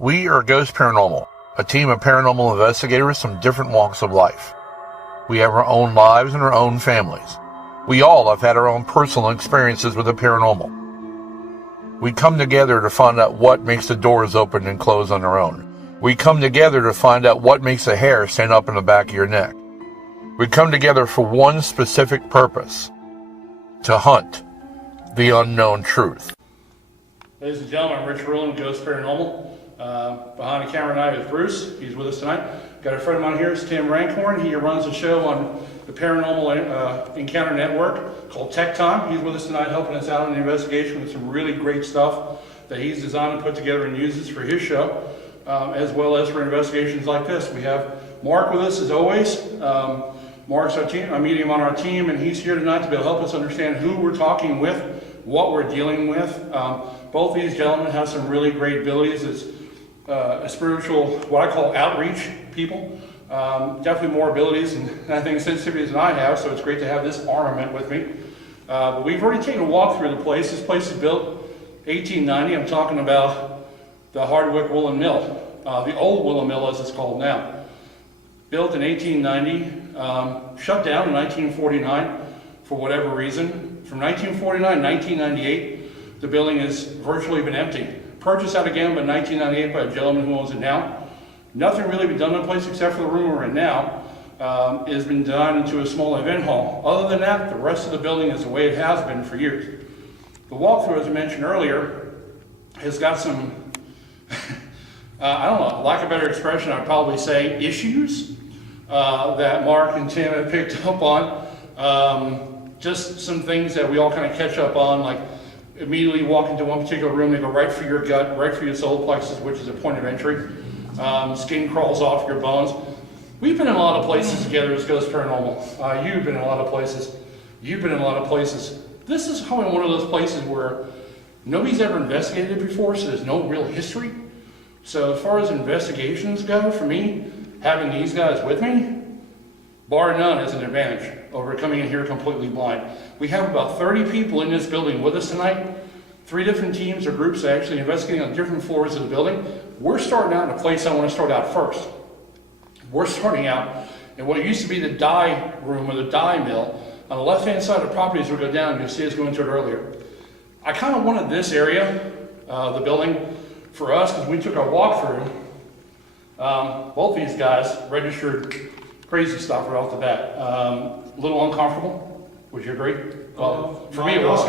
We are Ghost Paranormal, a team of paranormal investigators from different walks of life. We have our own lives and our own families. We all have had our own personal experiences with the paranormal. We come together to find out what makes the doors open and close on their own. We come together to find out what makes the hair stand up in the back of your neck. We come together for one specific purpose: to hunt the unknown truth. Ladies and gentlemen, I'm Rich Rowland, Ghost Paranormal. Behind the camera tonight is Bruce. He's with us tonight. Got a friend of mine here, it's Tim Rankhorn. He runs a show on the Paranormal Encounter Network called Tech Time. He's with us tonight helping us out in the investigation with some really great stuff that he's designed and put together and uses for his show, as well as for investigations like this. We have Mark with us as always. Mark's our team. I'm meeting him on our team, and he's here tonight to be able to help us understand who we're talking with, what we're dealing with. Both these gentlemen have some really great abilities as a spiritual, what I call outreach people. Definitely more abilities and I think sensitivities than I have, so it's great to have this armament with me. But we've already taken a walk through the place. This place is built 1890. I'm talking about the Hardwick Woolen Mill, the old Woolen Mill as it's called now. Built in 1890, shut down in 1949 for whatever reason. From 1949 to 1998, the building has virtually been empty. Purchased out again by 1998 by a gentleman who owns it now. Nothing really been done in the place except for the room we're in now. It has been done into a small event hall. Other than that, the rest of the building is the way it has been for years. The walkthrough, as I mentioned earlier, has got some, I don't know, lack of a better expression, I'd probably say issues that Mark and Tim have picked up on. Just some things that we all kind of catch up on, like immediately walk into one particular room, they go right for your gut, right for your solar plexus, which is a point of entry. Skin crawls off your bones. We've been in a lot of places together as Ghost Paranormal. You've been in a lot of places. You've been in a lot of places. This is probably one of those places where nobody's ever investigated it before, so there's no real history. So as far as investigations go, for me, having these guys with me, bar none, is an advantage over coming in here completely blind. We have about 30 people in this building with us tonight. 3 different teams or groups actually investigating on different floors of the building. We're starting out in a place I want to start out first. We're starting out in what used to be the dye room or the dye mill. On the left-hand side of the property as we go down, you'll see us go into it earlier. I kind of wanted this area, the building, for us, because we took our walkthrough. Both these guys registered crazy stuff right off the bat. A little uncomfortable, would you agree? Well, for me it was.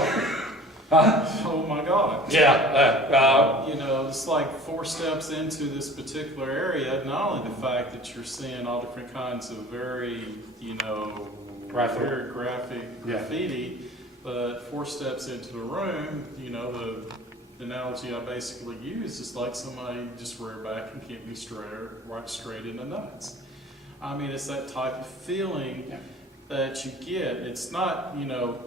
Oh my God. Yeah. You know, it's like 4 steps into this particular area, not only the fact that you're seeing all different kinds of very, very graphic graffiti, but 4 steps into the room, the analogy I basically use is like somebody just rear back and can't be straight in the nuts. I mean, it's that type of feeling that you get. It's not,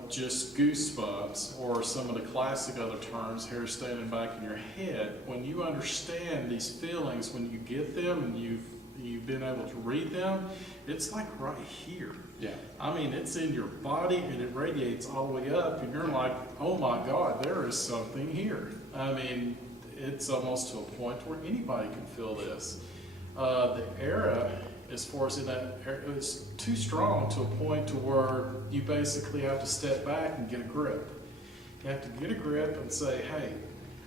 just goosebumps or some of the classic other terms, hair standing back in your head. When you understand these feelings, when you get them and you've been able to read them, it's like right here. Yeah. I mean, it's in your body and it radiates all the way up and you're like, oh my God, there is something here. I mean, it's almost to a point where anybody can feel this. The era, as far as in that, it's too strong to a point to where you basically have to step back and get a grip. You have to get a grip and say, hey,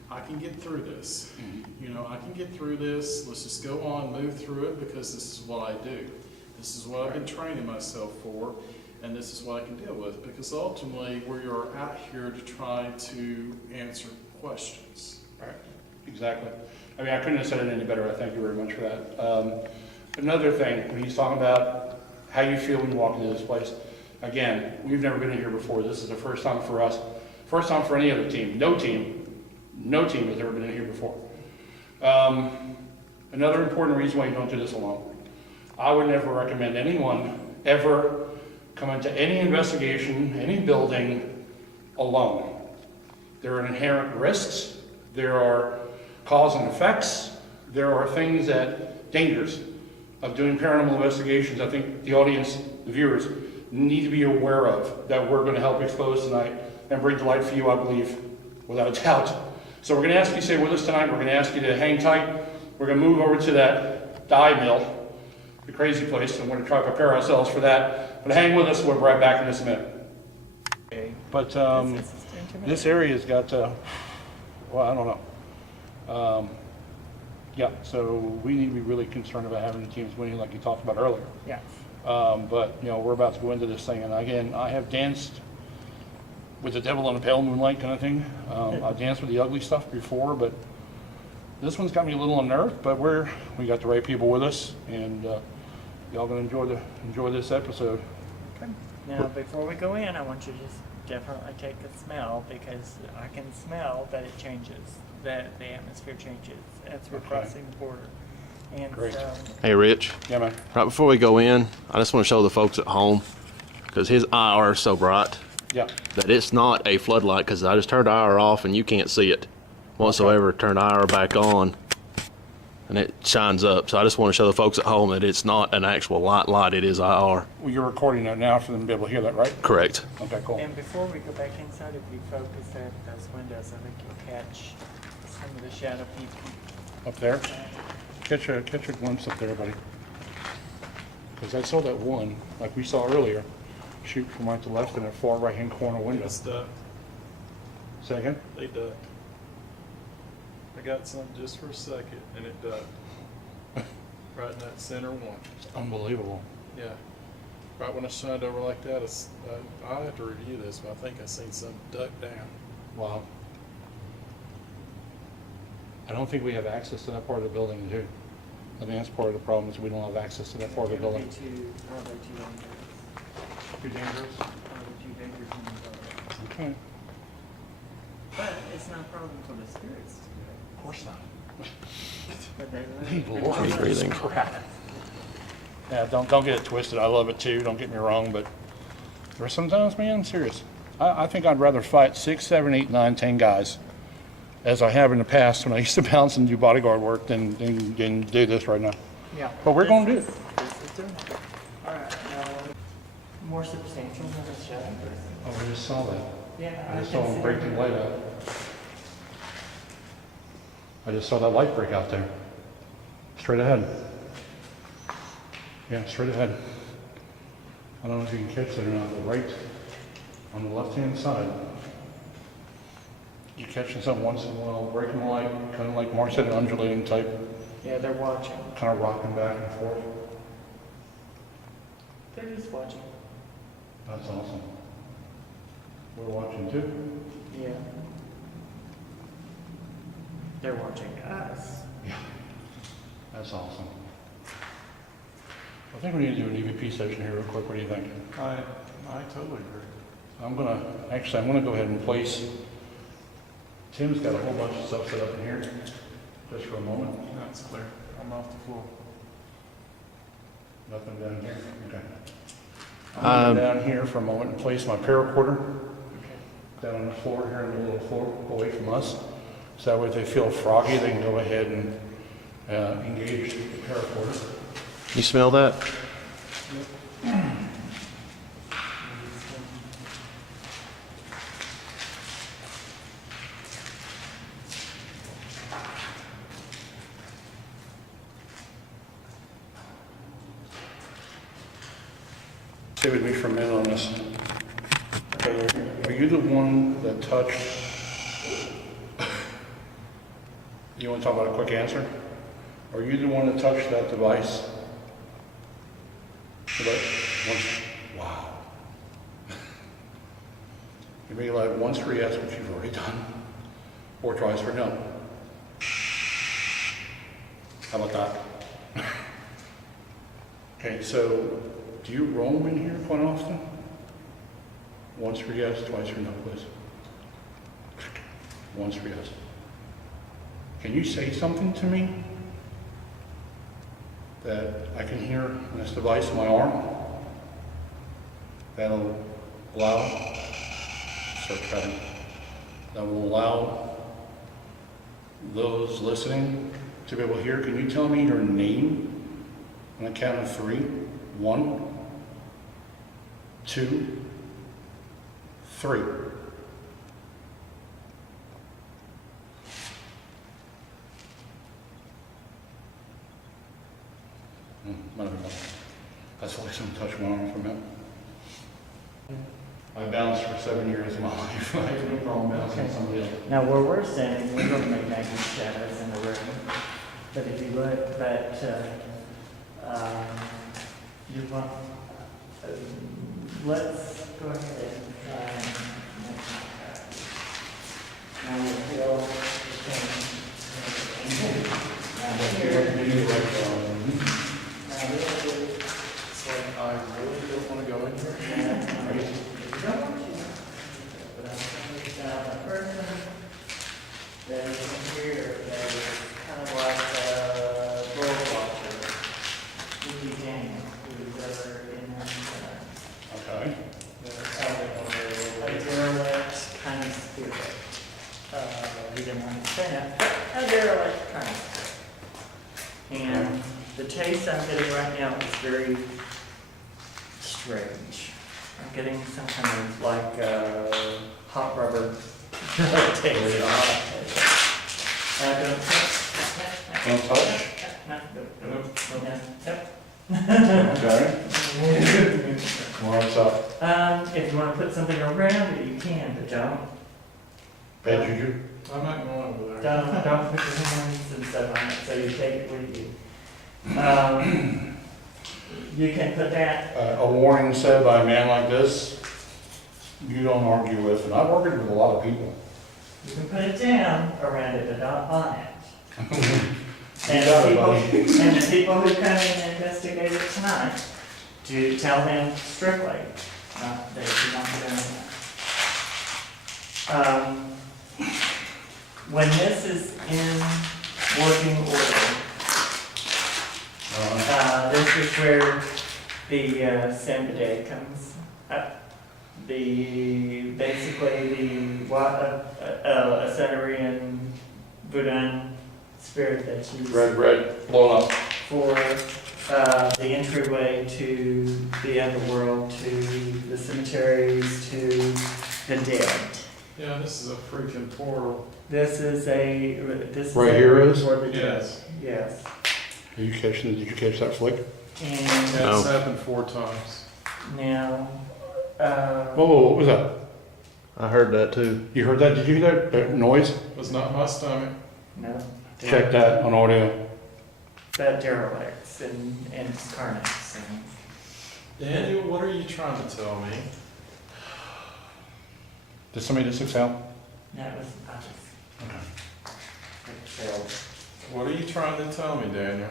I can get through this. I can get through this. Let's just go on, move through it, because this is what I do. This is what I've been training myself for, and this is what I can deal with. Because ultimately, we are out here to try to answer questions. Right, exactly. I mean, I couldn't have said it any better. I thank you very much for that. Another thing, when he's talking about how you feel when you walk into this place, again, we've never been in here before. This is the first time for us. First time for any other team. No team has ever been in here before. Another important reason why you don't do this alone. I would never recommend anyone ever come into any investigation, any building, alone. There are inherent risks. There are cause and effects. There are things dangers of doing paranormal investigations. I think the audience, the viewers, need to be aware of that we're going to help expose tonight and bring to light for you, I believe, without a doubt. So we're going to ask you to stay with us tonight. We're going to ask you to hang tight. We're gonna move over to that dye mill, the crazy place, and we're gonna try to prepare ourselves for that. But hang with us, we'll be right back in just a minute. Okay. But this area's got, well, I don't know. Yeah, so we need to be really concerned about having the teams winning like you talked about earlier. Yeah. But, you know, we're about to go into this thing, and again, I have danced with the devil in the pale moonlight kind of thing. I've danced with the ugly stuff before, but this one's got me a little unnerved, but we got the right people with us, and y'all gonna enjoy this episode. Okay. Now, before we go in, I want you to just definitely take a smell, because I can smell that it changes, that the atmosphere changes as we're crossing the border. And Great. so, Hey, Rich. Yeah, man. Right before we go in, I just want to show the folks at home, because his IR is so bright Yeah. that it's not a floodlight, because I just turned IR off and you can't see it whatsoever. Turn IR back on and it shines up. So I just want to show the folks at home that it's not an actual light, it is IR. Well, you're recording that now for them to be able to hear that, right? Correct. Okay, cool. and before we go back inside, if you focus at those windows, I think you'll catch some of the shadow people. Up there? Catch a glimpse up there, buddy. Because I saw that one, like we saw earlier, shoot from right to left in that far right-hand corner window. It's ducked. Second? They ducked. I got some just for a second, and it ducked. Right in that center one. It's unbelievable. Yeah. Right when I shined over like that, I'll have to review this, but I think I seen some duck down. Wow. I don't think we have access to that part of the building, too. I think that's part of the problem, is we don't have access to that part of the building. Probably too dangerous. Too dangerous? Probably too dangerous in the building. Okay. But it's not a problem for the spirits to do it. Of course not. But they Leave live. Lord. He's breathing. Crap. Yeah, don't get it twisted. I love it too. Don't get me wrong, but there's sometimes, man, I'm serious. I think I'd rather fight 6, 7, 8, 9, 10 guys, as I have in the past when I used to bounce and do bodyguard work, than do this right now. Yeah. But we're gonna do it. This is doing it. All right, now, more substantial than a shadow. Oh, I just saw that. Yeah. I just saw him break the light out. I just saw that light break out there. Straight ahead. Yeah, straight ahead. I don't know if you can catch that or not, but right on the left-hand side. You're catching something once in a while, breaking the light, kind of like Mark said, an undulating type, Yeah, they're watching. kind of rocking back and forth. They're just watching. That's awesome. We're watching too. Yeah. They're watching us. Yeah. That's awesome. I think we need to do an EVP session here real quick. What do you think? I totally agree. I'm gonna go ahead and place, Tim's got a whole bunch of stuff set up in here, just for a moment. That's clear. I'm off the floor. Nothing down here, okay. I'm gonna go down here for a moment and place my paracorder down on the floor here, in the little floor away from us. So that way if they feel froggy, they can go ahead and engage the paracorder. You smell that? Stay with me for a minute on this. Okay, are you the one that touched? You want to talk about a quick answer? Are you the one that touched that device? Wow. You may like once for yes, which you've already done, or twice for no. How about that? Okay, so do you roam in here quite often? Once for yes, twice for no, please. Once for yes. Can you say something to me that I can hear on this device in my arm that'll allow, start cutting, that will allow those listening to be able to hear? Can you tell me your name on a count of 3? 1, 2, 3. That's like some touch my arm from him. I bounced for 7 years of my life. I have no problem bouncing somebody else. Now where we're standing, we don't make negative shadows in the room. But if you look, you want, let's go ahead and try and make that. Now we'll feel the change. Now here, now this is, I really don't want to go in here. but I'm going to down a person that is in here that is kind of like a roll watcher. Ricky James, who's ever in there. Okay. A derelict kind of spirit. He didn't want to say that, but a derelict kind of spirit. And the taste I'm getting right now is very strange. I'm getting some kind of like hot rubber taste. Don't touch? Okay. What's up? If you want to put something around it, you can, but don't. Bad juju? I'm not going over there. Don't put your hands and stuff on it, so you take it with you. You can put that, A warning said by a man like this, you don't argue with, and I've worked with a lot of people. you can put it down around it, but not on it. You got it, buddy. And the people who come in and investigate it tonight, to tell them strictly, they should not be doing that. When this is in working order, this is where the Sambade comes up. Basically a Centurion Buddhan spirit that's used Red, blown up. for the entryway to the underworld, to the cemeteries, to the dead. Yeah, this is a freaking portal. This is Right here is? for the dead. Yes. Yes. Did you catch that flick? And That's happened 4 times. now, Whoa, what was that? I heard that too. You heard that? Did you hear that noise? It was not my stomach. no. Check that on audio. That derelicts and carnets and Daniel, what are you trying to tell me? Did somebody just 6 out? that was I just Okay. it failed. What are you trying to tell me, Daniel?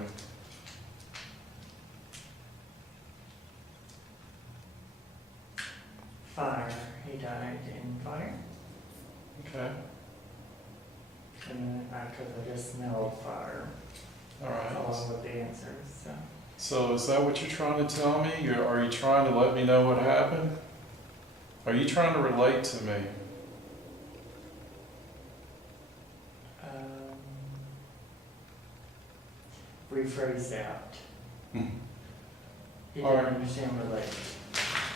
Fire. He died in fire. Okay, And because I just smelled fire all right. along with the answers. So. So is that what you're trying to tell me? Are you trying to let me know what happened? Are you trying to relate to me? Rephrase that. Hmm. He All didn't right. understand related.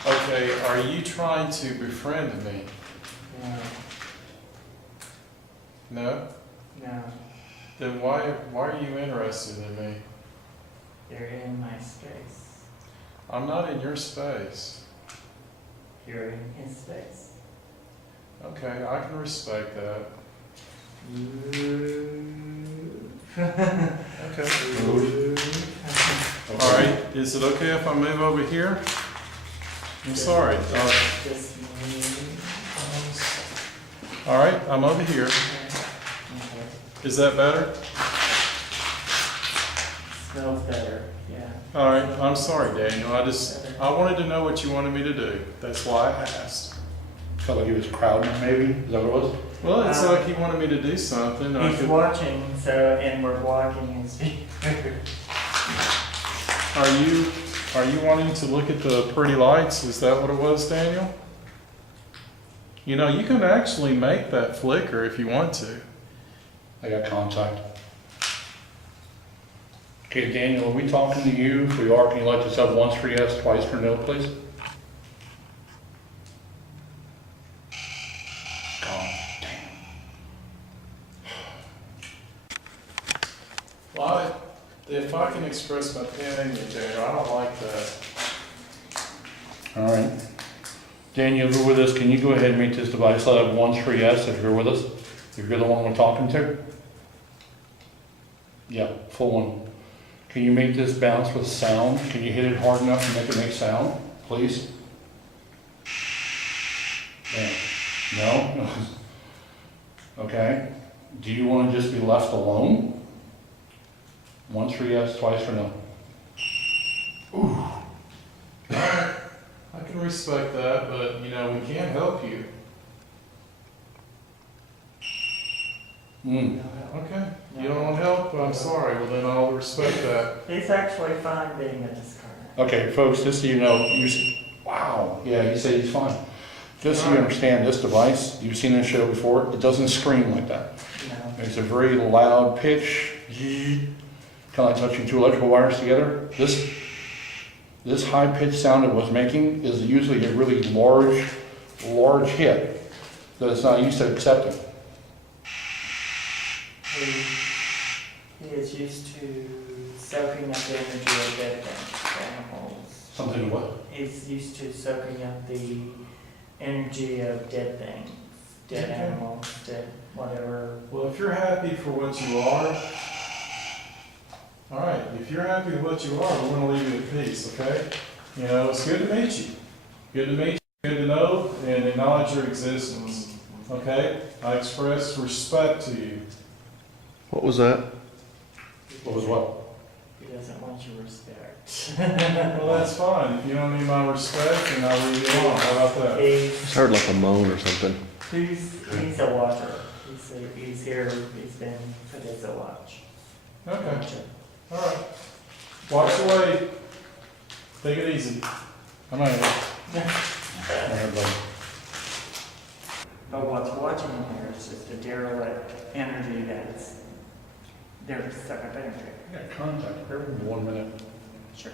Okay, are you trying to befriend me? No, No? no, Then why are you interested in me? you're in my space. I'm not in your space. You're in his space. Okay, I can respect that. Okay. All right, is it okay if I move over here? I'm sorry. Just move. All right, I'm over here. Okay. Is that better? Smells better, yeah. All right, I'm sorry, Daniel. I wanted to know what you wanted me to do. That's why I asked. Felt like he was crowding, maybe? Is that what it was? Well, it's like he wanted me to do something. I He's could, watching, so, and we're blocking his view. are you wanting to look at the pretty lights? Is that what it was, Daniel? You know, you can actually make that flicker if you want to. I got contact. Okay, Daniel, are we talking to you? If we are, can you light this up once for yes, twice for no, please? God damn. Light. If I can express my pain in there, I don't like that. All right. Daniel, if you're with us, can you go ahead and make this device let up once for yes if you're with us? If you're the one we're talking to? Yeah, full one. Can you make this bounce with sound? Can you hit it hard enough to make it make sound, please? Yeah. No? Okay. Do you want to just be left alone? Once for yes, twice for no. Ooh. I can respect that, but, you know, we can't help you. Okay. You don't want help? I'm sorry. Well, then I'll respect that. He's actually fine being a discard. Okay, folks, just so you know, wow, yeah, he said he's fine. Just so you understand, this device, you've seen this show before, it doesn't scream like that. No. It's a very loud pitch, kind of like touching two electrical wires together. This high-pitched sound it was making is usually a really large hit that it's not used to accepting. He is used to soaking up the energy of dead things, animals. Something what? He's used to soaking up the energy of dead things, dead Okay. animals, dead whatever. Well, if you're happy for what you are, all right, if you're happy with what you are, we're gonna leave you in peace, okay? You know, it's good to meet you. Good to meet you, good to know and acknowledge your existence, okay? I express respect to you. What was that? What was what? He doesn't want your respect. Well, that's fine. If you don't need my respect, then I'll leave you alone. How about that? He's, I heard like a moan or something. he's a watcher. He's here, he's been put as a watch. Okay, Watcher. all right. Watch away. Take it easy. I'm not even. Everybody. But what's watching here is just a derelict energy that's there to suck up energy. I got contact here for 1 minute. Sure.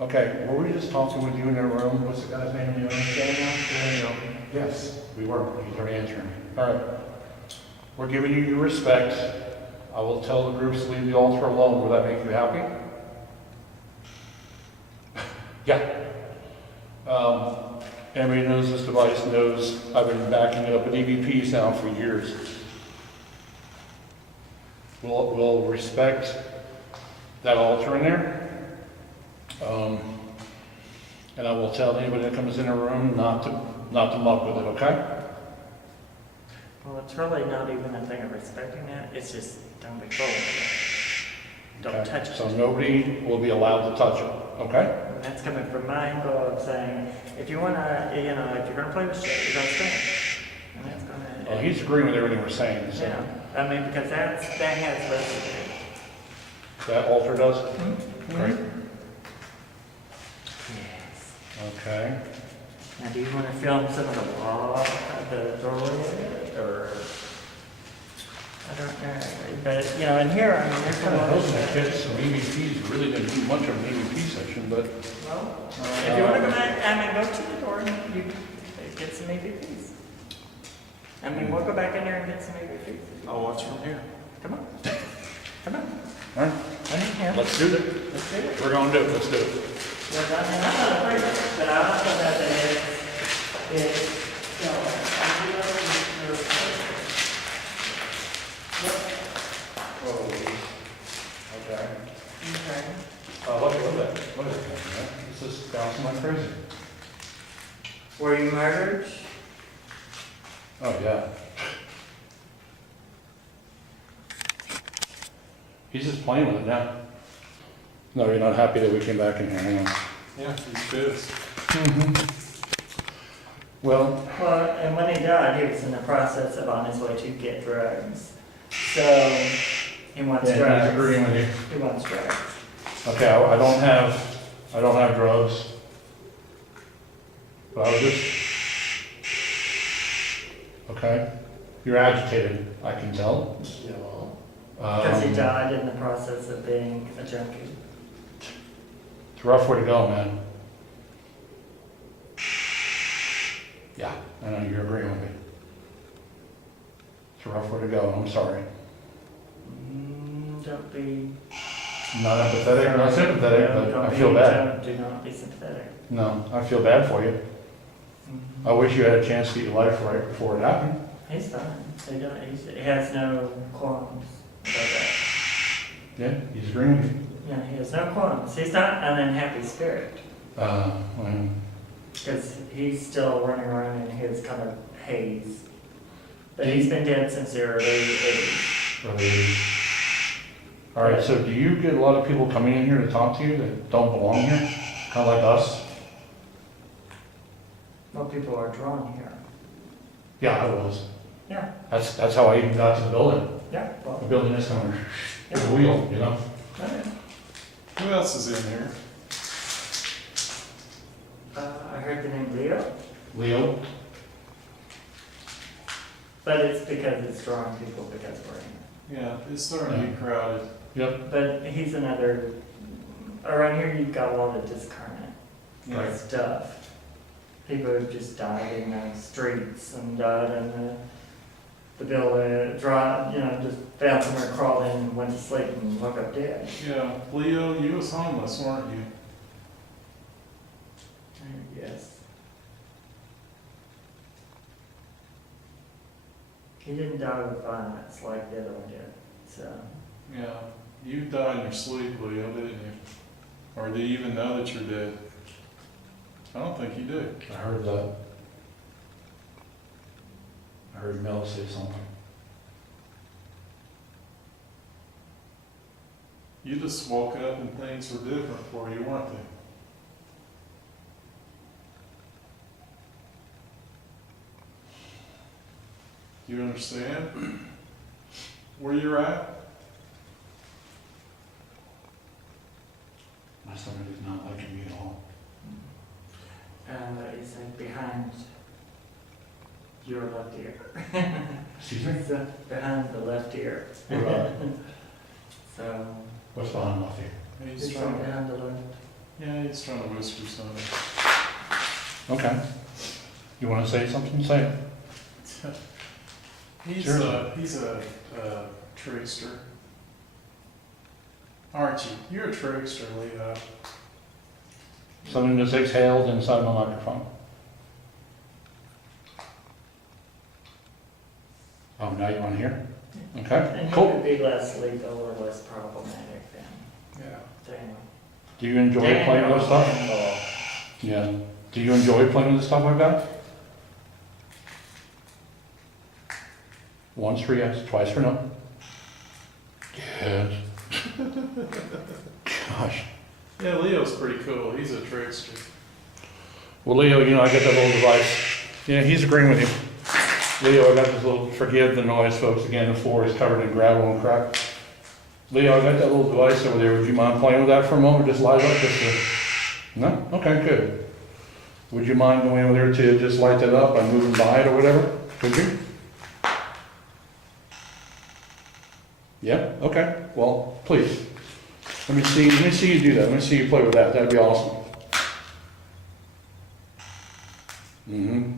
Okay, were we just talking with you in that room? What's the guy's name? Daniel? Yes, we were. He's already answering. All right. We're giving you your respect. I will tell the groups to leave the altar alone. Will that make you happy? Yeah. Everybody knows this device knows I've been backing it up with EVPs now for years. We'll respect that altar in there. And I will tell anybody that comes in the room not to muck with it, okay? Well, it's really not even a thing of respecting that. It's just don't be close to it. Don't Okay. touch it. So nobody will be allowed to touch it, okay? And that's coming from my angle of saying, if you want to, you know, if you're going to play with shit, you're going to stay. And that's going to. Well, he's agreeing with everything we're saying, so. Yeah. I mean, because that has residue. That altar does? Mm-hmm. Great. Yes. Okay. Now, do you want to film some of the wall, the doorway, or? I don't know, but, you know, in here, I mean, there's a Kind of lot of hoping to stuff. catch some EVPs. Really didn't do much of an EVP section, but Well, if you want to go back, I mean, go to the door and you get some AVPs. I mean, we'll go back in there and get some AVPs. I'll watch from here. Come on. Come on. all right, I need him. let's do it. Let's do it. We're gonna do it. Let's do it. Yes, I mean, I'm not afraid of it, but I also know that it's, you know, I do know Whoa. Okay. okay. Look at that. What is it, man? This is bouncing like crazy. Were you murdered? Oh, yeah. He's just playing with it now. No, you're not happy that we came back in here, hang on. Yeah, he's pissed. Well, Well, and when he died, he was in the process of on his way to get drugs. So, he wants yeah, drugs. he's agreeing with you. He wants drugs. Okay, I don't have drugs. But I was just, okay, you're agitated, I can tell. Because he died in the process of being a junkie. It's a rough way to go, man. Yeah, I know you're agreeing with me. It's a rough way to go, I'm sorry. Don't be Not empathetic, not sympathetic, No, but don't I be- feel bad. Do not be sympathetic. No, I feel bad for you. Mm-hmm. I wish you had a chance to get your life right before it happened. He's fine. He has no qualms about that. Yeah, he's agreeing with you. Yeah, he has no qualms. He's not an unhappy spirit. Well, Because he's still running around in his kind of haze. But he's been dead since the early 80s. really. All right, so do you get a lot of people coming in here to talk to you that don't belong here? Kind of like us? Well, people are drawn here. Yeah, I was. Yeah, That's how I even got to the building. yeah, The well, building is kind of yeah. the wheel, you know? Okay. Who else is in here? I heard the name Leo, Leo? but it's because it's drawing people because we're here. Yeah, it's starting to be crowded. Yep. But he's another, around here you've got a lot of discarnate Yeah. stuff. People who've just died in the streets and died in the building, just found somewhere, crawled in and went to sleep and woke up dead. Yeah, Leo, you was homeless, weren't you? Yes. He didn't die with violence like the other one did, so. Yeah, you died in your sleep, Leo, didn't you? Or do you even know that you're dead? I don't think you do. I heard that. I heard Mel say something. You just woke up and things were different for you, weren't they? Do you understand where you're at? My stomach is not liking me at all. It's like behind your left ear. Excuse me? It's behind the left ear. Right. So, What's behind my feet? He's it's trying right to, behind the left. yeah, he's trying to whisper something. Okay. You want to say something? Say it. He's a trickster. Aren't you? You're a trickster, Leo. Something just exhaled inside my microphone. Oh, now you want to hear? Okay, And he cool. would be less lethal or less problematic than Yeah. Daniel. Do you enjoy playing with this stuff? Yeah. Do you enjoy playing with the stuff like that? Once for yes, twice for no. Yes. Gosh. Yeah, Leo's pretty cool. He's a trickster. Well, Leo, I got that little device. Yeah, he's agreeing with you. Leo, I got this little, forgive the noise, folks. Again, the floor is covered in gravel and crap. Leo, I got that little device over there. Would you mind playing with that for a moment? Just light up just to... No? Okay, good. Would you mind going over there to just light that up by moving by it or whatever? Could you? Yeah? Okay. Well, please. Let me see you do that. Let me see you play with that. That'd be awesome. Mm-hmm.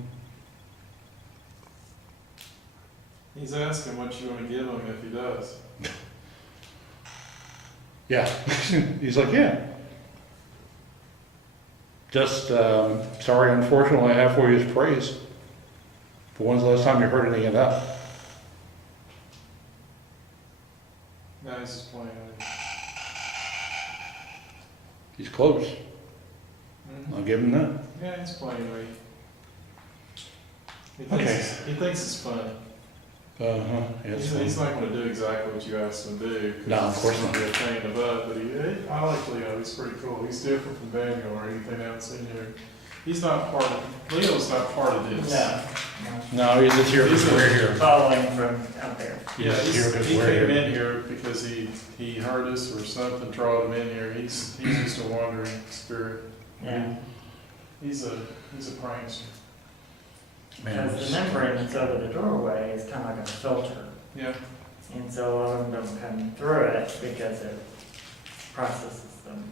He's asking what you want to give him if he does. Yeah. He's like, yeah. Just, sorry, unfortunately, I have for you is praise. But when's the last time you heard any of that? Now he's just playing with it. He's close. Mhm. I'll give him that. Yeah, he's playing with you. Okay. He thinks it's funny. Uh-huh. He's not going to do exactly what you asked him to do. 'Cause No, of course it's not. gonna be a pain in the butt, but I like Leo. He's pretty cool. He's different from Daniel or anything else in here. He's not part of, Leo's not part of this. No, No, he's just here because we're here. following from out there. Yeah, He's here because he we're came here. in here because he heard us or something, brought him in here. He's just a wandering spirit. Yeah, He's a prankster. Man, because the membrane that's over the doorway is kind of like a filter. Yeah. And so a lot of them don't come through it because it processes them.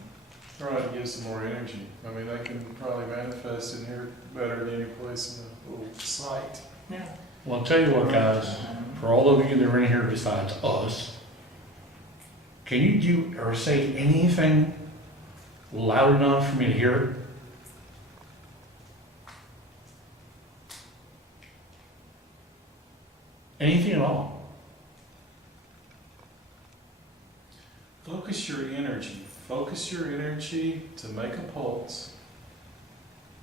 Try to give some more energy. I mean, they can probably manifest in here better than any place in the little site. Yeah. Well, I'll tell you what, guys. For all of you that are in here besides us, Can you do or say anything loud enough for me to hear? Anything at all? Focus your energy. Focus your energy to make a pulse.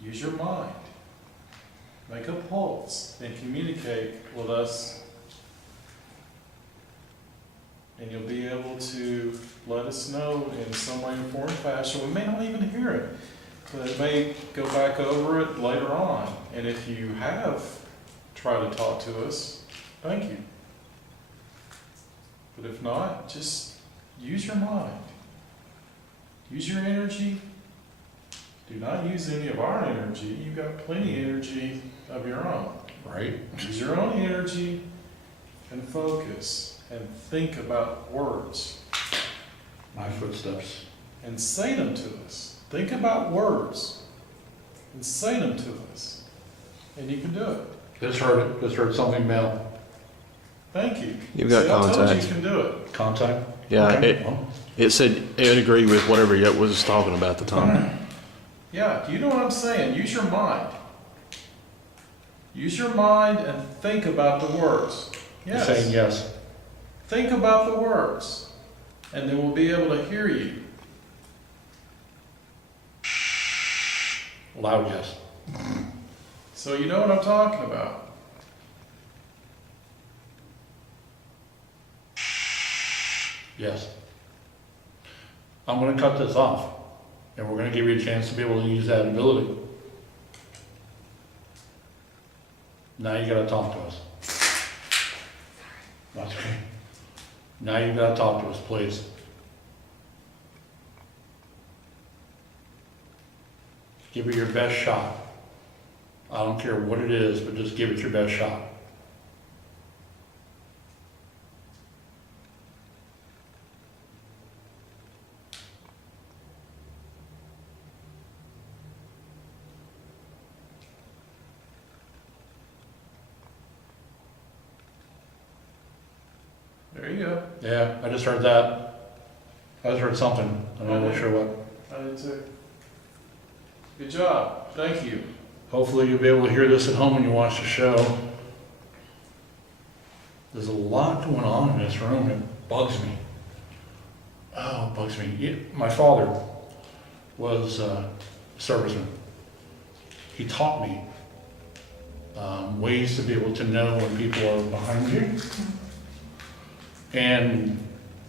Use your mind. Make a pulse and communicate with us. And you'll be able to let us know in some way, form, or fashion. We may not even hear it, but it may go back over it later on. And if you have tried to talk to us, thank you. But if not, just use your mind. Use your energy. Do not use any of our energy. You've got plenty of energy of your own. Right. Use your own energy and focus and think about words My footsteps. and say them to us. Think about words and say them to us. And you can do it. Just heard it. Just heard something, Mel. Thank you. You've got See, I told contact. you can do it. Contact? Yeah, Okay, well, it said it would agree with whatever it was talking about at the time. Yeah, do you know what I'm saying? Use your mind. Use your mind and think about the words. you're Yes. saying yes. Think about the words, and then we'll be able to hear you. Loud yes. So you know what I'm talking about. Yes. I'm gonna cut this off, and we're gonna give you a chance to be able to use that ability. Now you gotta talk to us. That's okay. Now you gotta talk to us, please. Give it your best shot. I don't care what it is, but just give it your best shot. There you go. Yeah, I just heard that. I just heard something. I'm not really sure what. I did too. Good job. Thank you. Hopefully you'll be able to hear this at home when you watch the show. There's a lot going on in this room. It bugs me. Oh, it bugs me. My father was a serviceman. He taught me ways to be able to know when people are behind you. And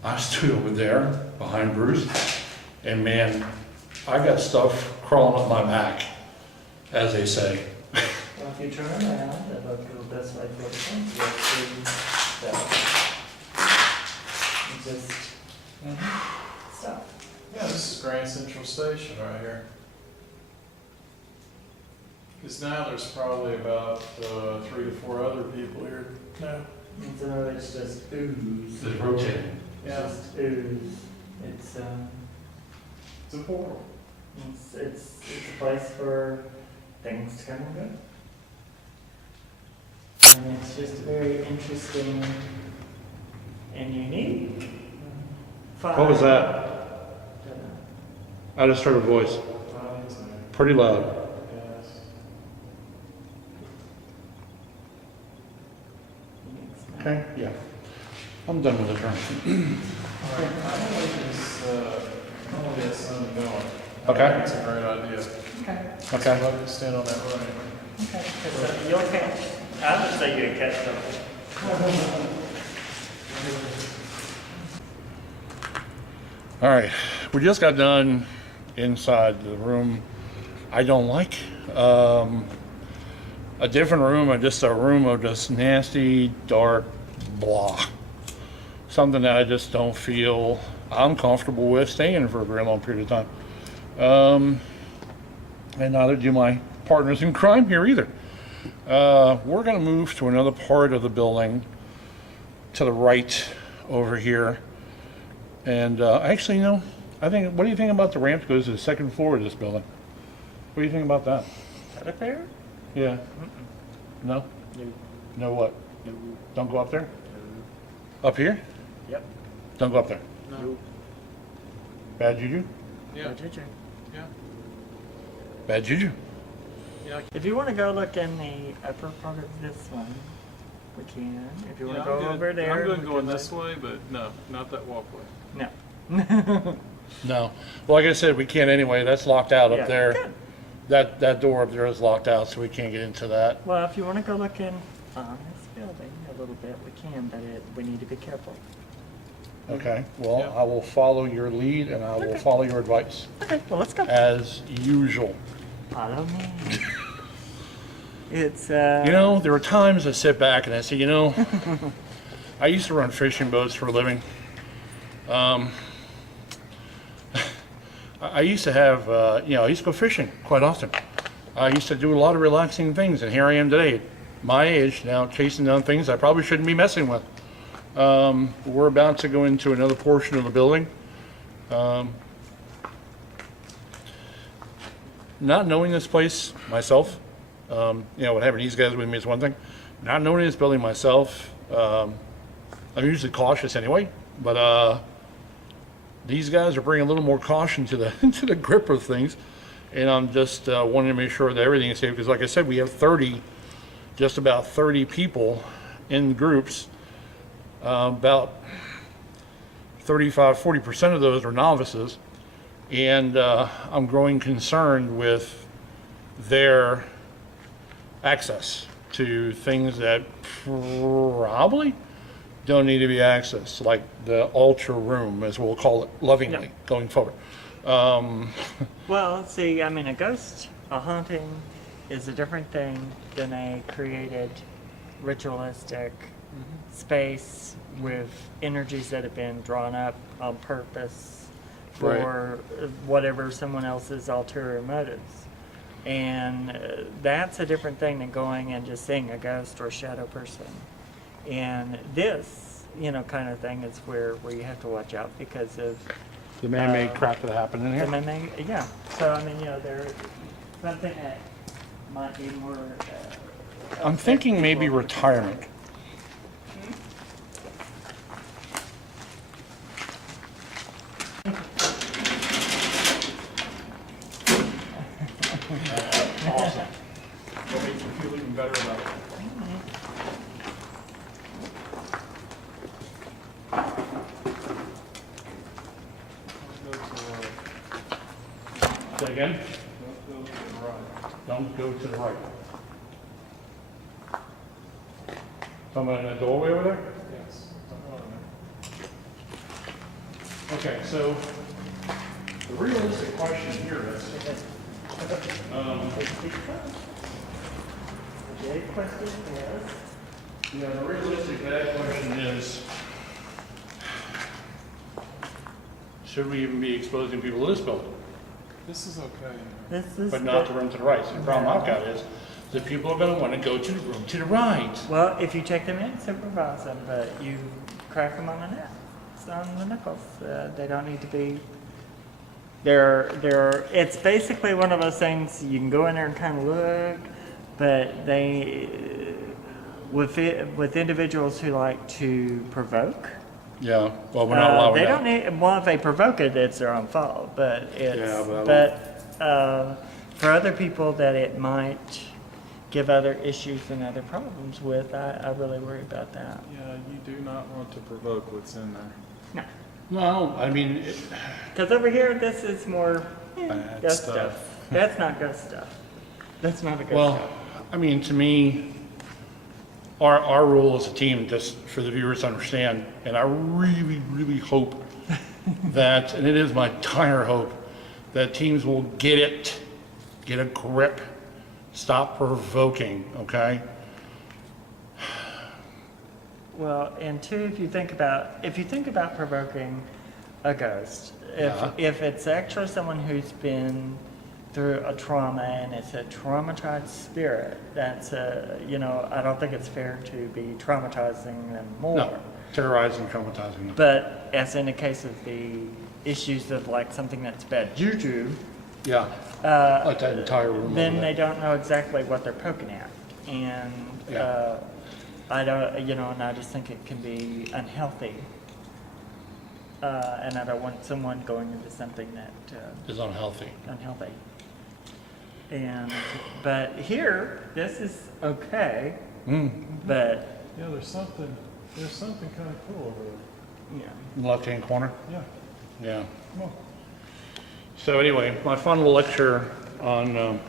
I stood over there behind Bruce, and man, I got stuff crawling up my back, as they say. Well, if you turn around and look at the best way for the things, you'll see that. You just stop. Yeah, this is Grand Central Station right here. Because now there's probably about 3 to 4 other people here now. And so it's just ooze. It's rotating. Yeah. It's just ooze. It's It's a portal. it's a place for things to come and go. And it's just very interesting and unique. What was that? I just heard a voice, pretty loud. Yes. Okay, yeah. I'm done with the term. All right, I want to get something going. Okay. That's a great idea. Okay. Okay. I'd like to stand on that running. Okay. So you'll catch. I would say you catch something. All right, we just got done inside the room I don't like. A different room, or just a room of just nasty, dark, blah. Something that I just don't feel I'm comfortable with staying in for a very long period of time. And neither do my partners in crime here either. We're gonna move to another part of the building to the right over here. And actually, what do you think about the ramp that goes to the second floor of this building? What do you think about that? Up there? Yeah. No? No. No what? No. Don't go up there? Up here? Yep. Don't go up there. No. Bad juju? Yeah. Did you? Yeah. Bad juju. Yeah. If you want to go look in the upper part of this one, we can. If you want Yeah, to go over there. I'm good we going can this way, but no, not that walkway. No. No. Well, like I said, we can't anyway. That's locked out Yeah, up there. good. That door up there is locked out, so we can't get into that. Well, if you want to go look in on this building a little bit, we can, but we need to be careful. Okay. Well, Yeah. I will follow your lead and I will follow your advice Okay, well, let's go. as usual. Follow me. It's, You know, there are times I sit back and I say, you know, I used to run fishing boats for a living. I used to have, I used to go fishing quite often. I used to do a lot of relaxing things, and here I am today, my age, now chasing down things I probably shouldn't be messing with. We're about to go into another portion of the building. Not knowing this place myself, what having these guys with me is one thing. Not knowing this building myself, I'm usually cautious anyway, but these guys are bringing a little more caution to the to the grip of things, and I'm just wanting to make sure that everything is safe, because like I said, we have just about 30 people in groups. About 35-40% of those are novices, and I'm growing concerned with their access to things that probably don't need to be accessed, like the ultra room, as we'll call it lovingly going forward. well, see, I mean, a haunting is a different thing than a created ritualistic space with energies that have been drawn up on purpose for whatever someone else's ulterior motives. And that's a different thing than going and just seeing a ghost or a shadow person. And this, kind of thing is where you have to watch out because of The man-made crap that happened in the here. man-made, yeah. So, I mean, there's something that might be more. I'm thinking maybe retirement. Awesome. What makes you feel even better about it? Say again? Don't go to the right. Someone in the doorway over there? Yes. Okay, so the realistic question here is, The big question is. the realistic question is, should we even be exposing people to this building? This is okay. This is But not the room to the right. So the problem I've got is that people are going to want to go to the room to the right. Well, if you take them in, supervise them, but you crack them on the neck. It's on the knuckles. They don't need to be. It's basically one of those things you can go in there and kind of look, but with individuals who like to provoke. Yeah, well, we're not allowing they that. don't need. Well, if they provoke it, it's their own fault. But it's. Yeah, but for other people that it might give other issues and other problems with, I really worry about that. Yeah, you do not want to provoke what's in there. No. No, I mean, Because over here, this is more Bad ghost stuff. stuff. That's not ghost stuff. That's not a ghost well, stuff. I mean, to me, our rule as a team, just for the viewers to understand, and I really, really hope that, and it is my entire hope, that teams will get a grip, stop provoking, okay? Well, and two, if you think about provoking a ghost, if it's actually someone who's been through a trauma and it's a traumatized spirit, that's I don't think it's fair to be traumatizing them more. No, terrorizing, traumatizing. But as in the case of the issues of like something that's bad juju, Yeah, like that entire room. then over they there. don't know exactly what they're poking at, and I don't, and I just think it can be unhealthy and I don't want someone going into something that Is unhealthy. unhealthy. And but here, this is okay, but Yeah, there's something kind of cool over there. yeah. In the left-hand corner? Yeah, Yeah. come on. So anyway, my fun little lecture on,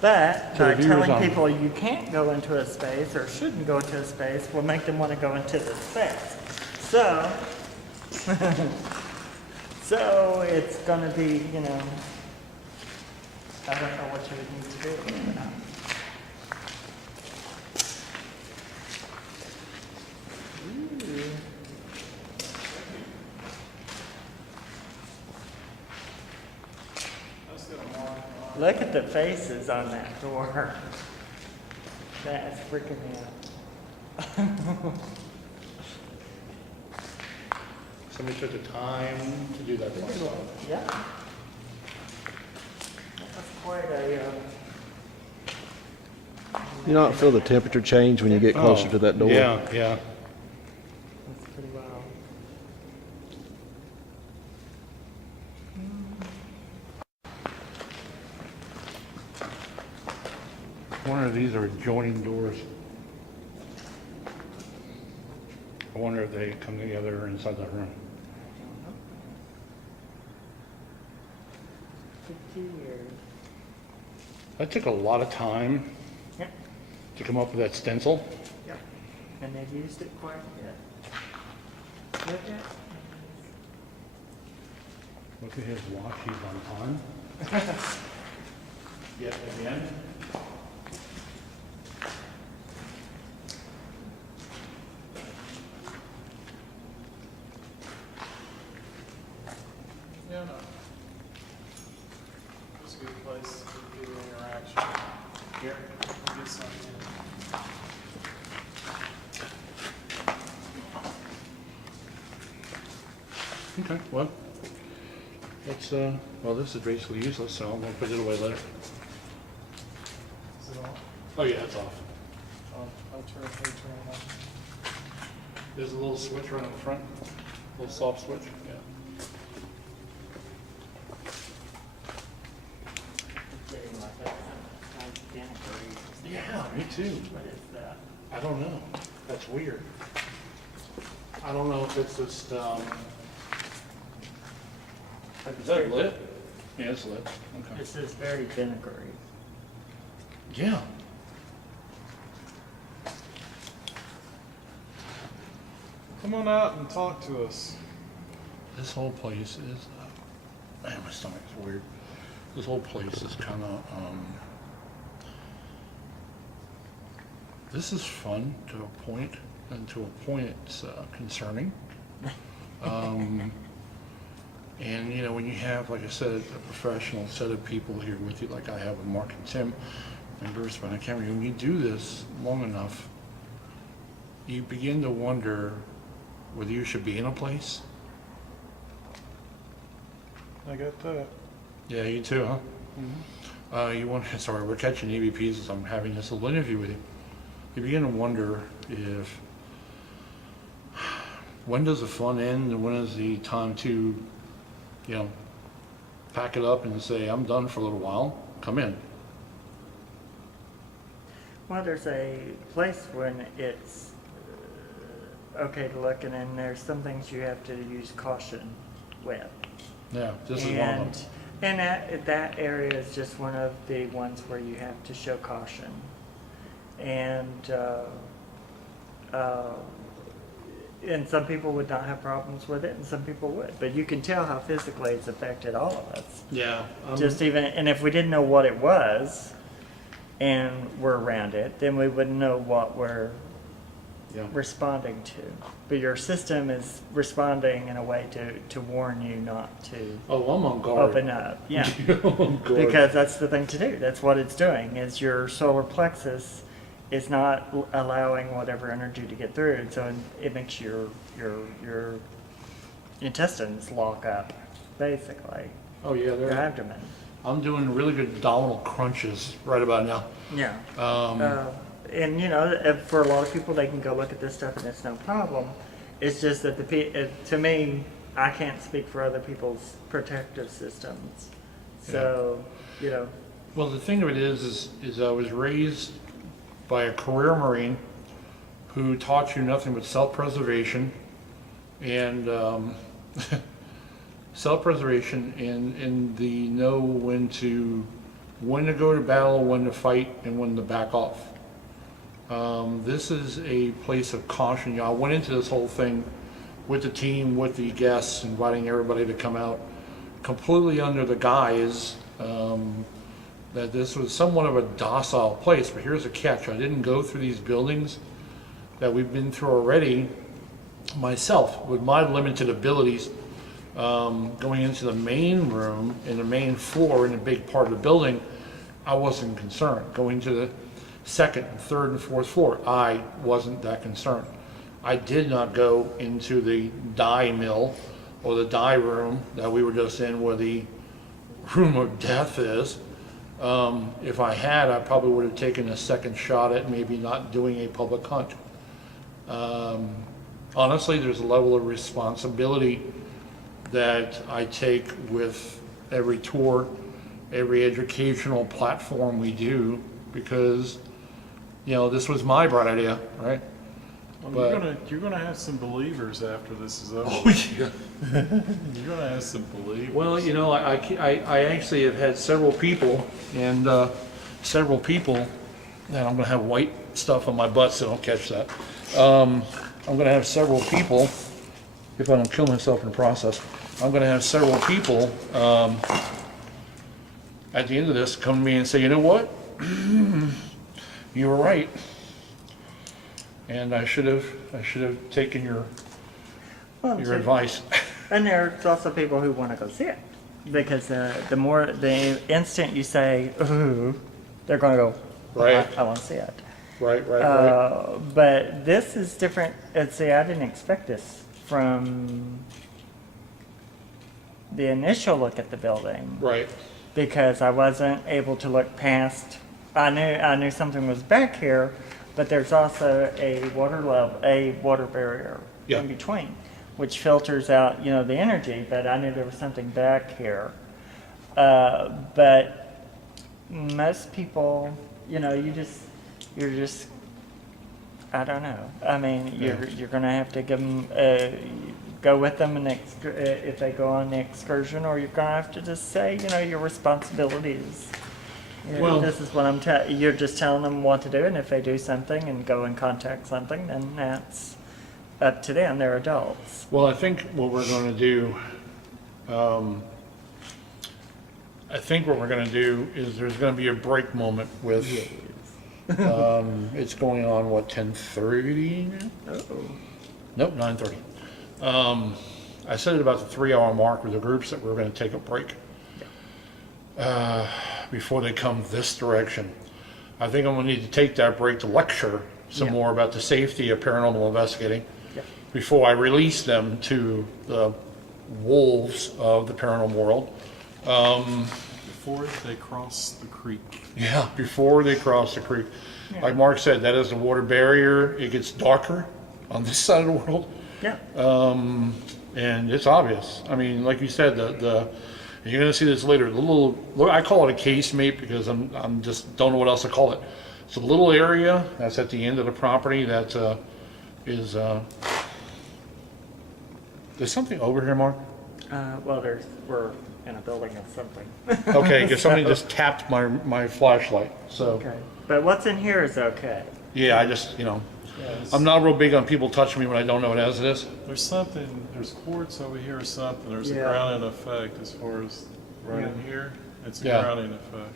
But To the by viewers telling on- people you can't go into a space or shouldn't go into a space will make them want to go into the space. So, so it's going to be, you know, I don't know what you would need to do. Ooh. Let's get a mark on. Look at the faces on that door. That's freaking me out. somebody took the time to do that for myself. Yeah. That's quite a, You not feel the temperature change when you get closer to that door? Yeah, yeah. that's pretty wild. I wonder if these are adjoining doors. I wonder if they come together inside that room. 50 years. That took a lot of time Yep, to come up with that stencil. yep. And they've used it quite a bit. Look at. Look at his watch, he's on time. Yet again. Yeah, no. It's a good place to do interaction. Here. Get something in. Okay, well, let's, well, this is basically useless, so I'm gonna put it away later. Is it on? Oh, yeah, it's off. I'll turn it on. There's a little switch right on the front, little soft switch, yeah. It's getting like that gigantic read. Yeah, me too. What is that? I don't know. That's weird. I don't know if it's just, is that lit? Yeah, it's lit. Okay. This is very vinegary. Yeah. Come on out and talk to us. This whole place is, man, my stomach's weird. This whole place is kind of, this is fun to a point, and to a point it's concerning. And you know, when you have, like I said, a professional set of people here with you, like I have with Mark and Tim and Bruce behind the camera, when you do this long enough, you begin to wonder whether you should be in a place. I got that. Yeah, you too, huh? You want, sorry, we're catching EVPs as I'm having this little interview with you. You begin to wonder if, when does the fun end and when is the time to, you know, pack it up and say, I'm done for a little while, come in. Well, there's a place when it's okay to look, and then there's some things you have to use caution with. Yeah, this is one of them. And that area is just one of the ones where you have to show caution. And some people would not have problems with it, and some people would. But you can tell how physically it's affected all of us. Yeah. Just even, and if we didn't know what it was, and we're around it, then we wouldn't know what we're Yeah. responding to. But your system is responding in a way to warn you not to Oh, I'm on guard. open up. Yeah. I'm on guard. Because that's the thing to do. That's what it's doing, is your solar plexus is not allowing whatever energy to get through. And so it makes your intestines lock up, basically. Oh, yeah, Your there. abdomen. I'm doing really good abdominal crunches right about now. Yeah. Um, And you know, for a lot of people, they can go look at this stuff and it's no problem. It's just that to me, I can't speak for other people's protective systems. So, you know, Well, the thing of it is I was raised by a career Marine who taught you nothing but self-preservation and self-preservation and the know when to go to battle, when to fight, and when to back off. This is a place of caution. You know, I went into this whole thing with the team, with the guests, inviting everybody to come out, completely under the guise that this was somewhat of a docile place. But here's a catch: I didn't go through these buildings that we've been through already myself, with my limited abilities. Going into the main room in the main floor in a big part of the building, I wasn't concerned. Going to the second, third, and fourth floor, I wasn't that concerned. I did not go into the dye mill or the dye room that we were just in, where the room of death is. If I had, I probably would have taken a second shot at maybe not doing a public hunt. Honestly, there's a level of responsibility that I take with every tour, every educational platform we do, because, you know, this was my bright idea, right? Well, you're gonna have some believers after this is over. Oh, yeah. You're gonna have some believers. Well, you know, I actually have had several people, and several people, and I'm gonna have white stuff on my butt, so don't catch that. I'm gonna have several people, if I don't kill myself in the process, I'm gonna have several people at the end of this come to me and say, you know what? You were right. And I should have taken your advice. and there's also people who want to go see it, because the instant you say, ooh, they're going to go, Right. I want to see it. Right. But this is different. See, I didn't expect this from the initial look at the building. Right. Because I wasn't able to look past. I knew something was back here, but there's also a water barrier Yeah. in between, which filters out, you know, the energy. But I knew there was something back here. But most people, you know, you're just, I don't know. I mean, you're going to have to give them, go with them if they go on the excursion, or you're going to have to just say, you know, your responsibilities. Well, this is what you're just telling them what to do, and if they do something and go and contact something, then that's up to them. They're adults. Well, I think what we're going to do, is there's going to be a break moment with, it's going on, what, 10:30 now? Nope, 9:30. I said at about the 3-hour mark with the groups that we're going to take a break before they come this direction. I think I'm going to need to take that break to lecture some more about the safety of paranormal investigating before I release them to the wolves of the paranormal world. Before they cross the creek. Yeah, before they cross the creek. Yeah. Like Mark said, that is the water barrier. It gets darker on this side of the world. Yeah. And it's obvious. I mean, like you said, you're going to see this later. I call it a casemate because I'm just don't know what else to call it. It's a little area that's at the end of the property that is. There's something over here, Mark. Well, we're in a building of something. Okay, because somebody just tapped my flashlight. So. Okay. But what's in here is okay. Yeah, I just, you know. I'm not real big on people touching me when I don't know what it is. There's quartz over here or something. There's a grounding effect as far as right in here. It's a grounding effect.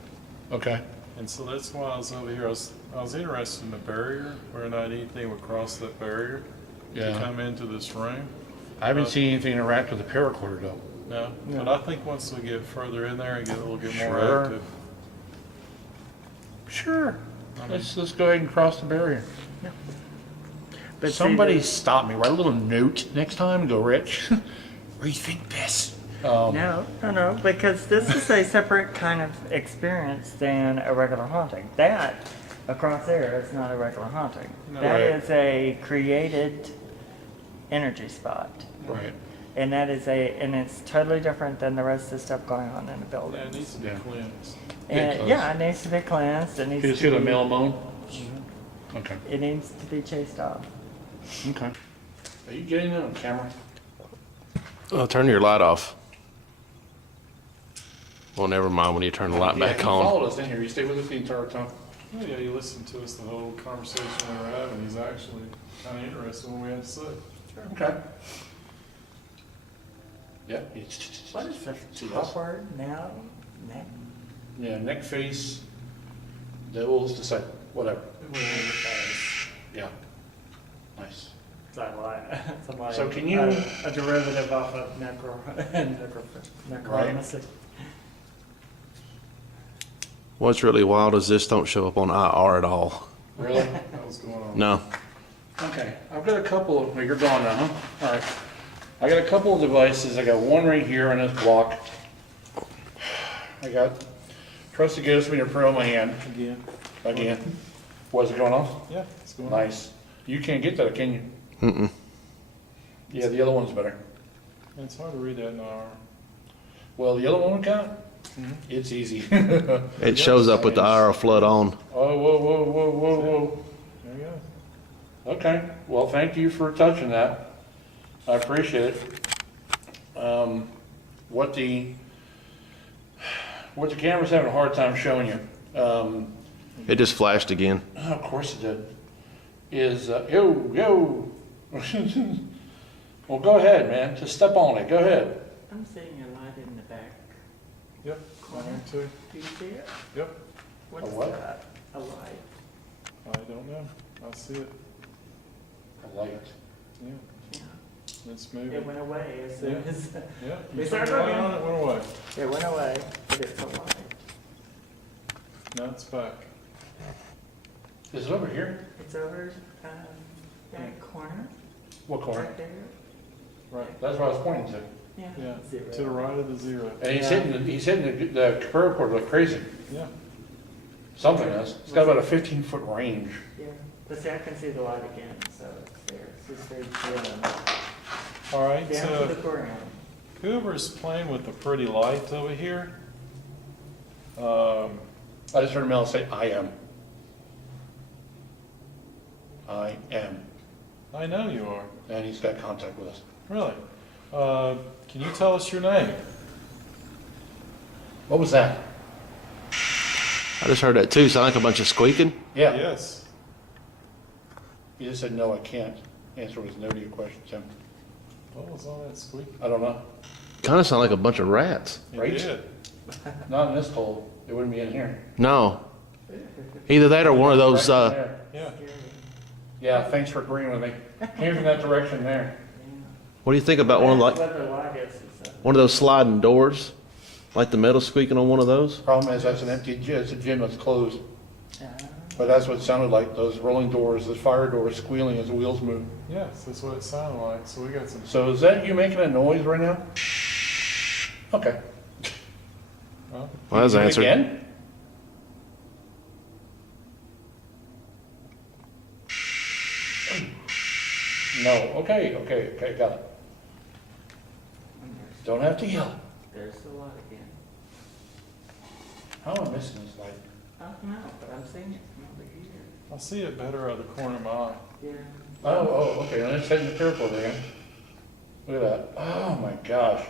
Okay. And so that's why I was over here. I was interested in the barrier, whether or not anything would cross that barrier to come into this room. I haven't seen anything interact with the paracord though. No, but I think once we get further in there and get a little bit more active. Sure. Let's go ahead and cross the barrier. Yeah. But somebody stop me. Write a little note next time and go, Rich, rethink this. No, because this is a separate kind of experience than a regular haunting. That across there is not a regular haunting. No, that is a created energy spot. Right. And that is and it's totally different than the rest of the stuff going on in the building. Yeah, it needs to be Yeah. cleansed. And yeah, it needs to be cleansed. It needs Can you to see the be, mail mown? Okay. It needs to be chased off. Okay. Are you getting that on camera? Turn your light off. Well, never mind when you turn the light Yeah, back he on. followed us in here. You stayed with us the entire time. Oh, yeah, you listened to us the whole conversation we were having. He's actually kind of interested in what we had to say. Okay. Yeah. What is the See top us? word now? Neck? Yeah, neck, face, devils, the same, whatever. Yeah. Nice. Somebody, So can you- a derivative off of necromancy. What's really wild is this don't show up on IR at all. Really? That was going on. No. Okay, I've got a couple of, well, you're gone now, huh? All right. I got a couple of devices. I got one right here in this block. I got, Trusty gives me to put on my hand again. What's it going on? Yeah, it's going on. Nice. You can't get that, can you? Mm-mm. Yeah, the other one's better. It's hard to read that in our. Well, the other one got, it's easy. It shows up with the IR flood on. Oh, whoa, whoa, whoa, whoa, whoa. There you go. Okay, well, thank you for touching that. I appreciate it. What the camera's having a hard time showing you, It just flashed again. oh, of course it did, is, yo. Well, go ahead, man, just step on it, go ahead. I'm seeing a light in the back. Yep, mine too. Do you see it? Yep, What's what? that? A light? I don't know. I see it. A light. Yeah, Yeah. it's moving. It went away as soon as, Yeah, We you started turned the light looking. on, it went away. it went away, but it's a light. Now it's back. Is it over here? It's over, that corner, What corner? right there. Right, That's what I was pointing to. yeah, Zero. to the right of the zero. And he's Yeah. hitting the curve cord like crazy. Yeah, Something is. It's got about a 15-foot range. Yeah, but see, I can see the light again, so it's there. It's just very dim. all right, Down to the so ground. whoever's playing with the pretty light over here, I just heard Mel say, I am. I am. I know you are. And he's got contact with us. Really? Can you tell us your name? What was that? I just heard that too. Sound like a bunch of squeaking. Yeah. Yes. He just said, no, I can't. Answer was no to your question, Tim. What was all that squeak? I don't know. Kind of sound like a bunch of rats. It Right? did. Not in this hole. It wouldn't be in here. No. Either that or one of those. Right in there. Yeah. Yeah, thanks for agreeing with me. Came from that direction there. What do you think about one of What the light is, one of those sliding doors, like the metal squeaking on one of those? Problem is, that's an empty gym. It's a gym that's closed. uh, But that's what it sounded like, those rolling doors, those fire doors squealing as the wheels move. Yes, that's what it sounded like. So we got some. So is that you making a noise right now? Okay. Well, Well, that's Do it answered. Again? No, okay, got it. Don't have to yell. there's the light again. How am I missing this light? I don't know, but I'm seeing it from over here. I see it better out of the corner of my eye. Yeah. Oh, okay, now it's hitting the curve over again. Look at that. Oh my gosh.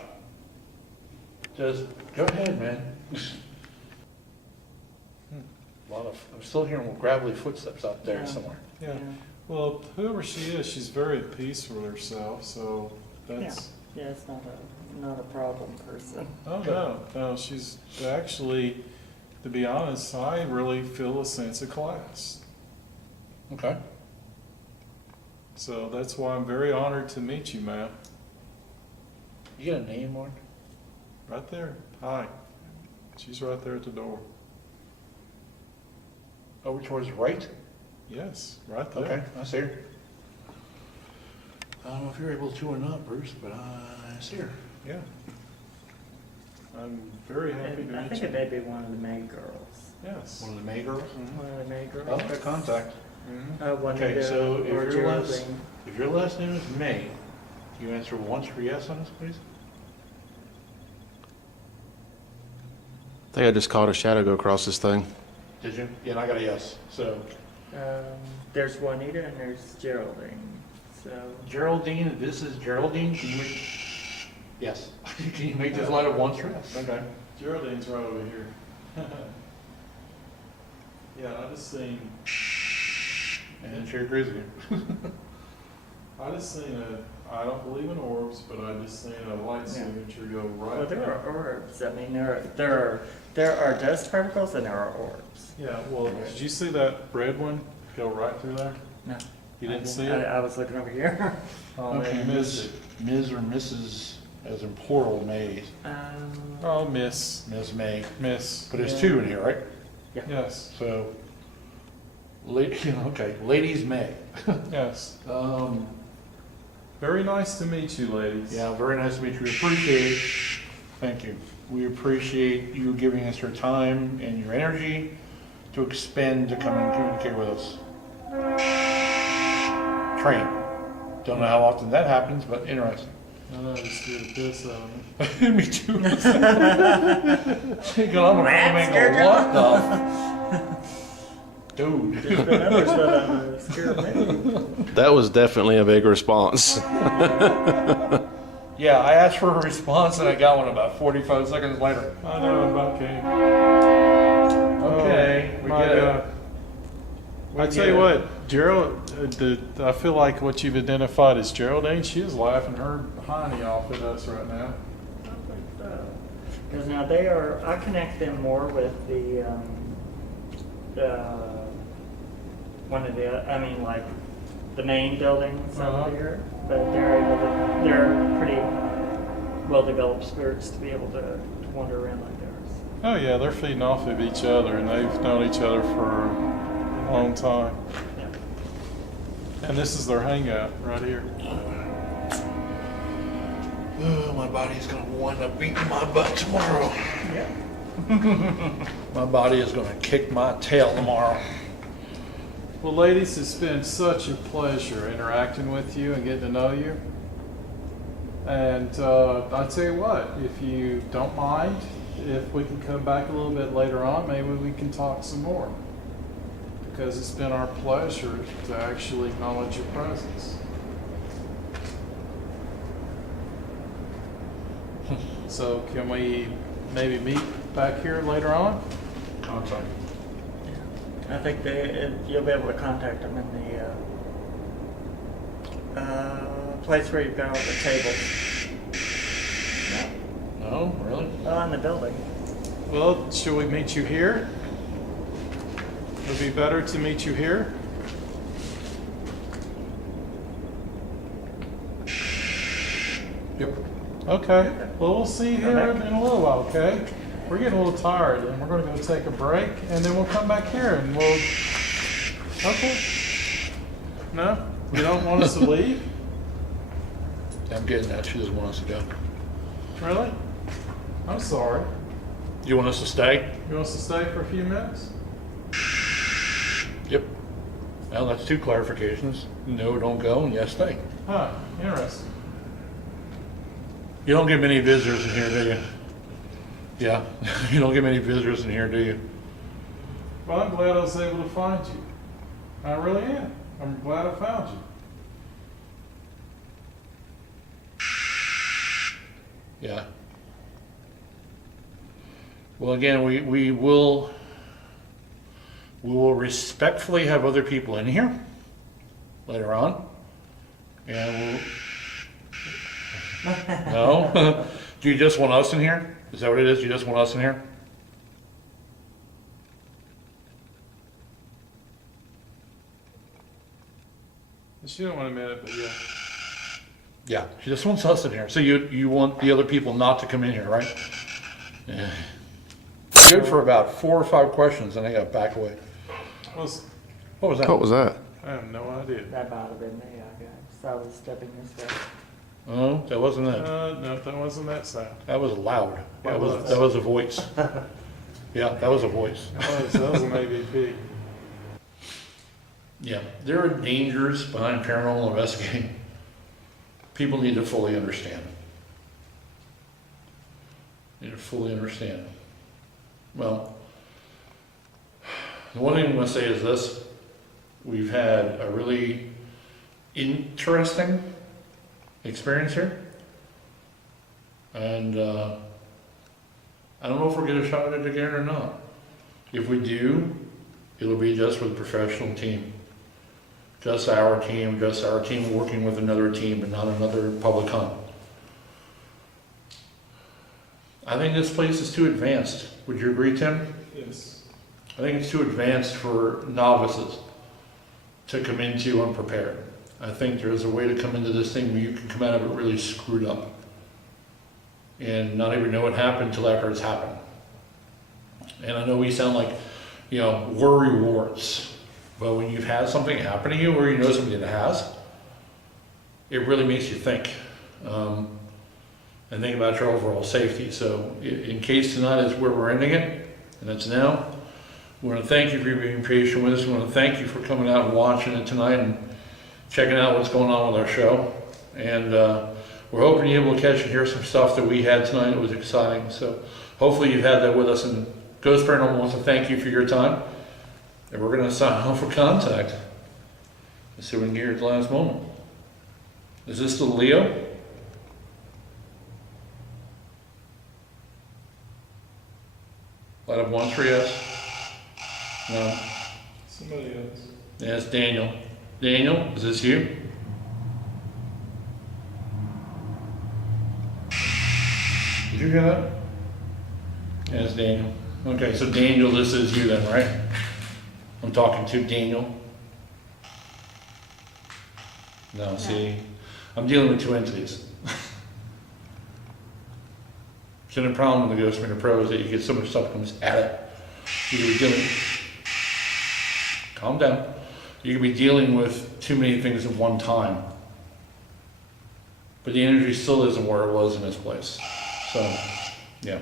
Just, go ahead, man. I'm still hearing gravelly footsteps out there Yeah. somewhere. Yeah. Well, whoever she is, she's very at peace with herself. So that's. Yeah, it's not a problem person. Oh no, she's actually, to be honest, I really feel a sense of class. Okay. So that's why I'm very honored to meet you, ma'am. You got a name, Mark? Right there. Hi. She's right there at the door. Over towards the right? Yes, right there. Okay, I see her. I don't know if you're able to or not, Bruce, but I see her. Yeah. I'm very happy to I meet think you. it may be one of the May girls. Yes. One of the May girls? One of the May girls. Oh, got contact. Mhm. One of Okay, the- so or if your Geraldine. last name is May, you answer once for yes on this, please? I think I just caught a shadow go across this thing. Did you? Yeah, and I got a yes. So, There's Juanita and there's Geraldine. So Geraldine, this is Geraldine. Can you yes. Can you make this light of once for yes? Okay. Geraldine's right over here. Yeah, I just seen, And she agrees with you. I don't believe in orbs, but I just seen a light signature go right well, there there. are orbs. I mean, there are dust particles and there are orbs. Yeah, well, did you see that red one go right through there? No, You didn't see I, it? I was looking over here. Oh, man, you missed it. Ms. or Mrs. as in plural May. Oh, miss, Ms. May. miss, But there's two in here, right? yes, So, okay, ladies May. yes. Um, Very nice to meet you, ladies. yeah, very nice to meet you. We appreciate, thank you. We appreciate you giving us your time and your energy to expend to come and communicate with us. Train. Don't know how often that happens, but interesting. I know, just scared the piss out of me. Me too. I'm gonna make a lot of. Dude. Just remember, so I'm scared of me. That was definitely a big response. Yeah, I asked for a response and I got one about 45 seconds later. I know, I'm about came. Okay, we My get God. it. I tell you what, Gerald, I feel like what you've identified as Geraldine, she is laughing her hiney off at us right now. Because now I connect them more with the, one of the, the main buildings Uh-huh. over here. But they're pretty well-developed spirits to be able to wander around like theirs. Oh yeah, they're feeding off of each other, and they've known each other for a long time. Yeah. And this is their hangout right here. Oh, my body's gonna wind up beating my butt tomorrow. Yeah. My body is gonna kick my tail tomorrow. Well, ladies, it's been such a pleasure interacting with you and getting to know you. And I tell you what, if you don't mind, if we can come back a little bit later on, maybe we can talk some more. Because it's been our pleasure to actually acknowledge your presence. So can we maybe meet back here later on? I'm sorry. I think you'll be able to contact them in the place where you've got all the tables. No, really? Oh, in the building. Well, should we meet you here? Would it be better to meet you here? Yep. Okay. Well, we'll see you here in a little while, okay? We're getting a little tired, and we're going to go take a break, and then we'll come back here, and we'll... Okay. No? You don't want us to leave? I'm getting that. She doesn't want us to go. Really? I'm sorry. You want us to stay? You want us to stay for a few minutes? Yep. Well, that's two clarifications. No, don't go, and yes, stay. Huh. Interesting. You don't get many visitors in here, do you? Yeah. You don't get many visitors in here, do you? Well, I'm glad I was able to find you. I really am. I'm glad I found you. Yeah. Well, again, we will respectfully have other people in here later on, and we'll. No. Do you just want us in here? Is that what it is? You just want us in here? She don't want to admit it, but yeah. Yeah. She just wants us in here. So you want the other people not to come in here, right? Yeah. Good for about 4 or 5 questions, and I got back away. Was What was that? What was that? I have no idea. That might have been me, I guess. I was stepping this way. Oh, that wasn't it. No, that wasn't that sound. That was loud. That was. That was a voice. Yeah, that was a voice. That was an AVP. Yeah, there are dangers behind paranormal investigating. people need to fully understand. Need to fully understand. Well, the one thing I'm going to say is this. We've had a really interesting experience here. And I don't know if we'll get a shot at it again or not. If we do, it'll be just with a professional team. Just our team working with another team and not another public hunt. I think this place is too advanced. Would you agree, Tim? Yes. I think it's too advanced for novices to come into unprepared. I think there's a way to come into this thing where you can come out of it really screwed up and not even know what happened until after it's happened. And I know we sound like, worry warts, but when you've had something happen to you or you know somebody that has, it really makes you think. And think about your overall safety. So in case tonight is where we're ending it, and it's now, we want to thank you for being patient with us. We want to thank you for coming out and watching it tonight and checking out what's going on with our show. And we're hoping you're able to catch and hear some stuff that we had tonight. It was exciting. So hopefully you've had that with us. And Ghost Paranormal wants to thank you for your time. And we're going to sign off for contact. Let's see if we can get here at the last moment. Is this the Leo? Light up once for yes. No. Somebody else. Yeah, it's Daniel. Daniel, is this you? Did you hear that? Yeah, it's Daniel. Okay, so Daniel, this is you then, right? I'm talking to Daniel. No, see, I'm dealing with two entities. So the problem with the Ghost Meter Pro is that you get so much stuff that comes at it. You could be dealing, calm down. You could be dealing with too many things at one time. But the energy still isn't where it was in this place. So, yeah.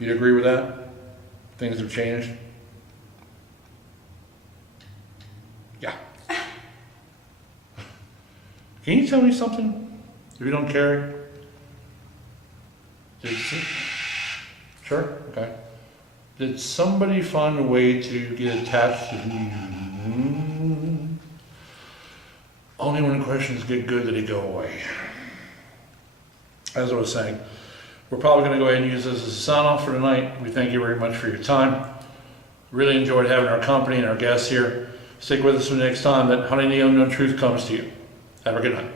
You'd agree with that? Things have changed? Yeah. Can you tell me something? If you don't care? Sure? Okay. Did somebody find a way to get attached to you? Only when the questions get good did it go away. As I was saying, we're probably going to go ahead and use this as a sign off for tonight. We thank you very much for your time. Really enjoyed having our company and our guests here. Stick with us for the next time that Hunting the Unknown Truth comes to you. Have a good night.